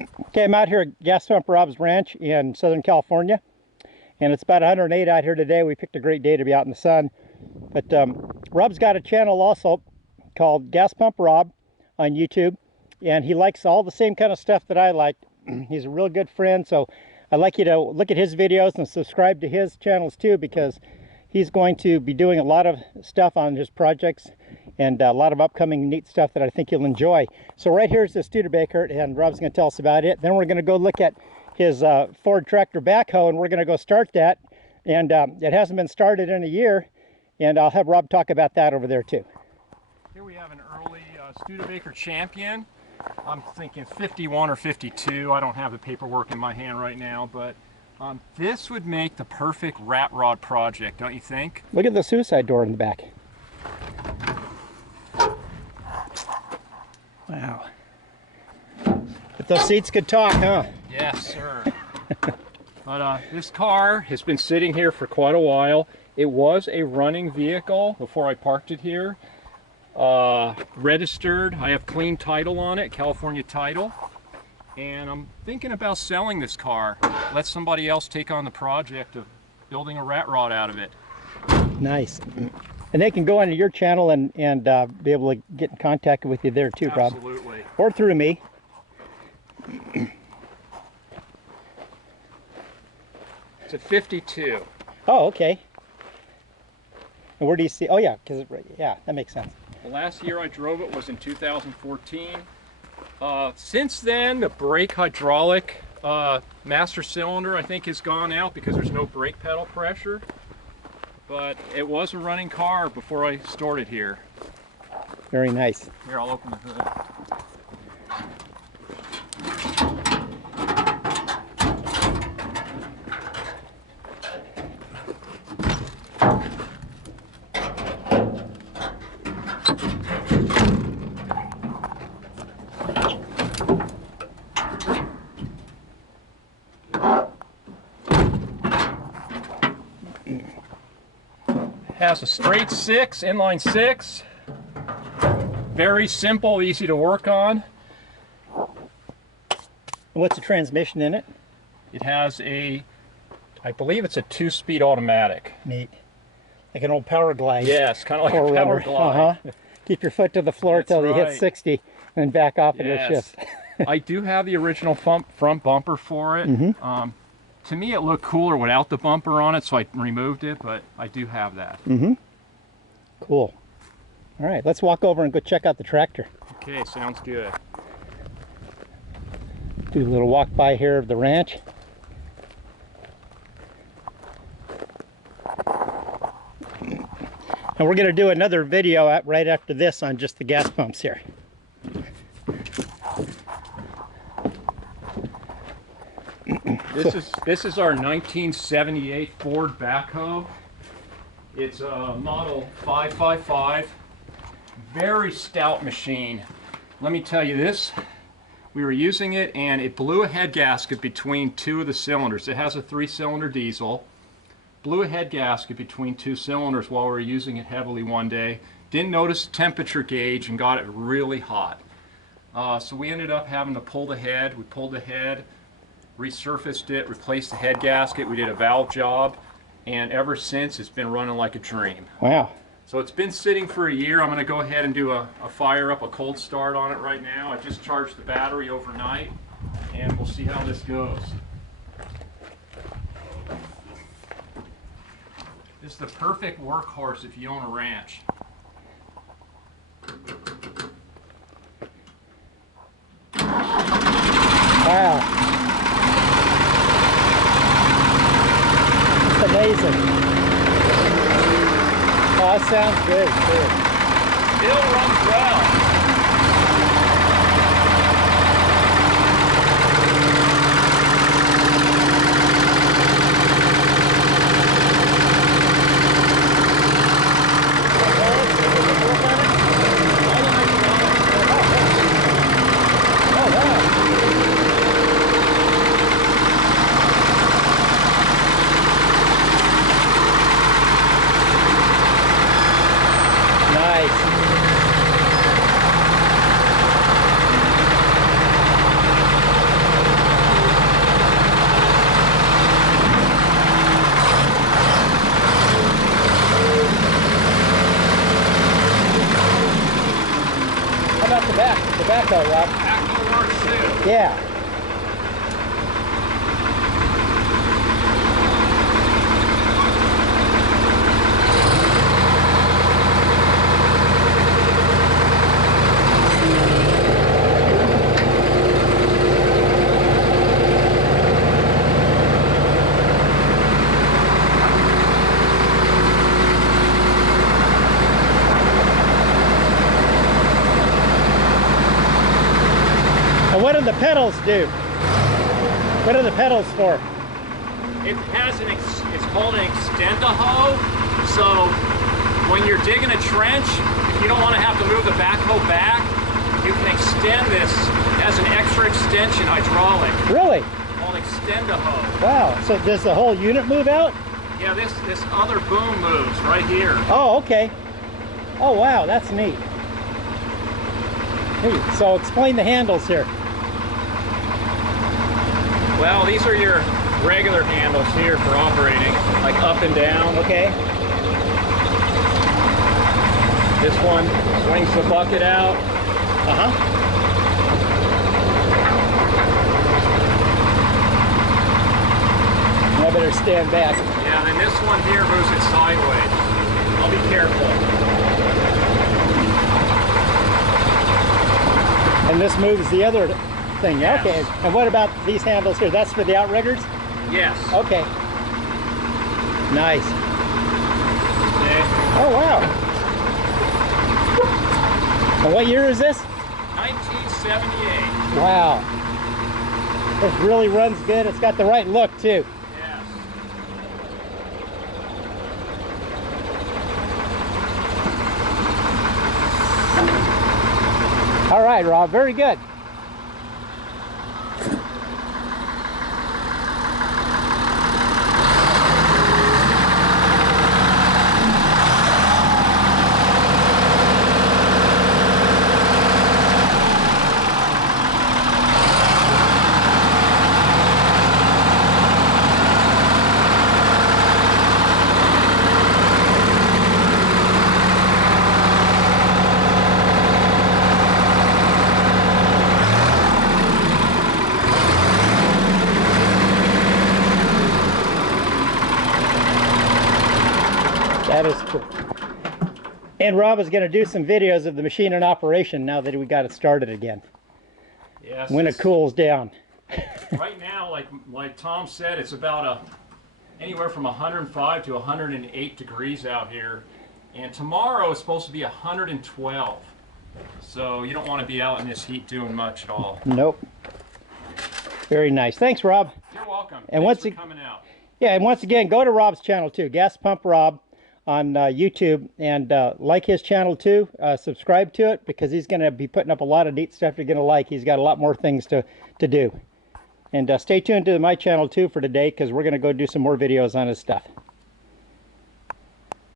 Okay, I'm out here at Gaspump Rob's ranch in Southern California, and it's about 108 out here today. We picked a great day to be out in the sun. But Rob's got a channel also called Gaspump Rob on YouTube, and he likes all the same kind of stuff that I like. He's a real good friend, so I'd like you to look at his videos and subscribe to his channels too, because he's going to be doing a lot of stuff on his projects and a lot of upcoming neat stuff that I think you'll enjoy. So right here's the Studebaker, and Rob's going to tell us about it. Then we're going to go look at his Ford tractor backhoe, and we're going to go start that. And it hasn't been started in a year, and I'll have Rob talk about that over there too. Here we have an early Studebaker Champion. I'm thinking 51 or 52. I don't have the paperwork in my hand right now, but this would make the perfect rat rod project, don't you think? Look at the suicide door in the back. Wow. But those seats could talk, huh? Yes, sir. But this car has been sitting here for quite a while. It was a running vehicle before I parked it here. Registered. I have clean title on it, California title. And I'm thinking about selling this car. Let somebody else take on the project of building a rat rod out of it. Nice. And they can go onto your channel and be able to get in contact with you there too, Rob. Absolutely. Or through me. It's a 52. Oh, okay. And where do you see? Oh, yeah, because yeah, that makes sense. The last year I drove it was in 2014. Since then, the brake hydraulic master cylinder I think has gone out because there's no brake pedal pressure. But it was a running car before I stored it here. Very nice. Here, I'll open the hood. Has a straight 6, inline 6. Very simple, easy to work on. What's the transmission in it? It has a, I believe it's a 2-speed automatic. Neat. Like an old power glide. Yes, kind of like a power glide. Keep your foot to the floor till you hit 60 and back off into a shift. I do have the original front bumper for it. Mm-hmm. To me, it looked cooler without the bumper on it, so I removed it, but I do have that. Mm-hmm. Cool. All right, let's walk over and go check out the tractor. Okay, sounds good. Do a little walk by here of the ranch. And we're going to do another video right after this on just the gas pumps here. This is our 1978 Ford Backhoe. It's a model 555. Very stout machine. Let me tell you this. We were using it and it blew a head gasket between two of the cylinders. It has a 3-cylinder diesel. Blew a head gasket between 2 cylinders while we were using it heavily one day. Didn't notice the temperature gauge and got it really hot. So we ended up having to pull the head. We pulled the head, resurfaced it, replaced the head gasket. We did a valve job, and ever since it's been running like a dream. Wow. So it's been sitting for a year. I'm going to go ahead and do a fire up, a cold start on it right now. I just charged the battery overnight, and we'll see how this goes. This is the perfect workhorse if you own a ranch. Wow. It's amazing. Oh, that sounds good, too. Still runs well. Nice. Yeah. And what do the pedals do? What are the pedals for? It has it's called an extend-a-hoe. So when you're digging a trench, if you don't want to have to move the backhoe back, you can extend this as an extra extension hydraulic. Really? Called extend-a-hoe. Wow. So does the whole unit move out? Yeah, this other boom moves right here. Oh, okay. Oh, wow. That's neat. Neat. So explain the handles here. Well, these are your regular handles here for operating, like up and down. Okay. This one swings the bucket out. Uh-huh. I better stand back. Yeah, then this one here moves it sideways. I'll be careful. And this moves the other thing. Yes. Okay. And what about these handles here? That's for the outriggers? Yes. Okay. Nice. Okay. Oh, wow. And what year is this? 1978. Wow. It really runs good. It's got the right look, too. Yes. All right, Rob. Very good. That is cool. And Rob is going to do some videos of the machine in operation now that we got it started again. Yes. When it cools down. Right now, like Tom said, it's about anywhere from 105 to 108 degrees out here. And tomorrow it's supposed to be 112. So you don't want to be out in this heat doing much at all. Nope. Very nice. Thanks, Rob. You're welcome. And Thanks once for coming out. Yeah, and once again, go to Rob's channel too, Gaspump Rob on YouTube, and like his channel too. Subscribe to it because he's going to be putting up a lot of neat stuff you're going to like. He's got a lot more things to do. And stay tuned to my channel too for today because we're going to go do some more videos on his stuff.